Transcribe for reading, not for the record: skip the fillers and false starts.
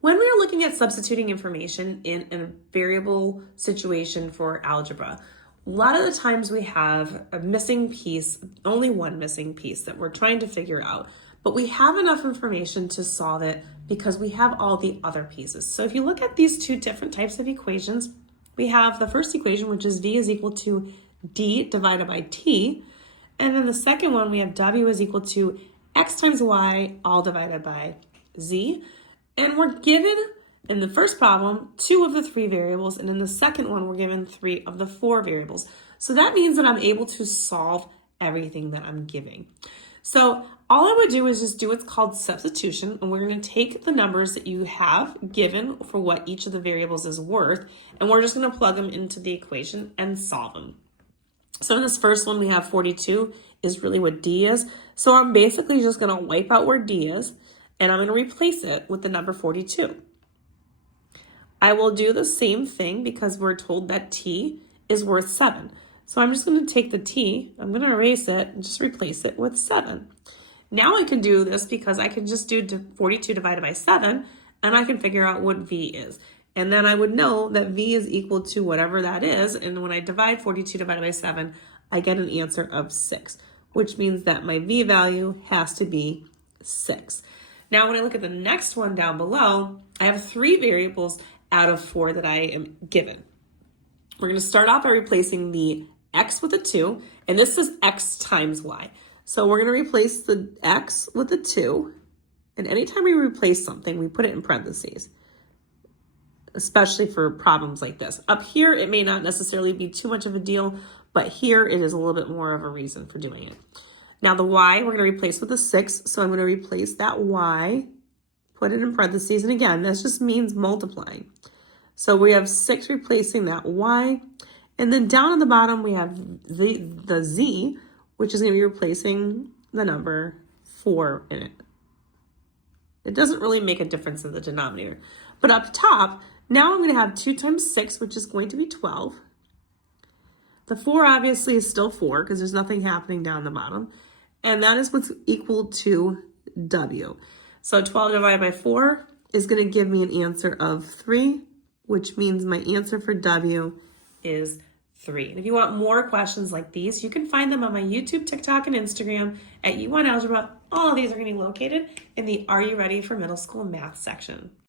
When we are looking at substituting information in a variable situation for algebra, a lot of the times we have a missing piece, only one missing piece that we're trying to figure out, but we have enough information to solve it because we have all the other pieces. So if you look at these two different types of equations, we have the first equation, which is v is equal to d divided by t, and then the second one, we have w is equal to x times y all divided by z. And we're given, in the first problem, 2 of the 3 variables, and in the second one, we're given 3 of the 4 variables. So that means that I'm able to solve everything that I'm giving. So all I would do is just do what's called substitution, and we're going to take the numbers that you have given for what each of the variables is worth, and we're just going to plug them into the equation and solve them. So in this first one, we have 42 is really what d is. So I'm basically just going to wipe out where d is, and I'm going to replace it with the number 42. I will do the same thing because we're told that t is worth 7. So I'm just going to take the t, I'm going to erase it, and just replace it with 7. Now I can do this because I can just do 42 divided by 7, and I can figure out what v is. And then I would know that v is equal to whatever that is, and when I divide 42 divided by 7, I get an answer of 6, which means that my v value has to be 6. Now, when I look at the next one down below, I have 3 variables out of 4 that I am given. We're going to start off by replacing the x with a 2, and this is x times y. So we're going to replace the x with a 2, and anytime we replace something, we put it in parentheses, especially for problems like this. Up here, it may not necessarily be too much of a deal, but here it is a little bit more of a reason for doing it. Now the y, we're going to replace with a 6, so I'm going to replace that y, put it in parentheses, and again, this just means multiplying. So we have 6 replacing that y, and then down at the bottom we have the z, which is going to be replacing the number 4 in it. It doesn't really make a difference in the denominator. But up top, now I'm going to have 2 times 6, which is going to be 12. The 4 obviously is still 4 because there's nothing happening down the bottom. And that is what's equal to w. So 12 divided by 4 is going to give me an answer of 3, which means my answer for w is 3. And if you want more questions like these, you can find them on my YouTube, TikTok, and Instagram at YouWantAlgebra. All of these are going to be located in the Are You Ready for Middle School Math section.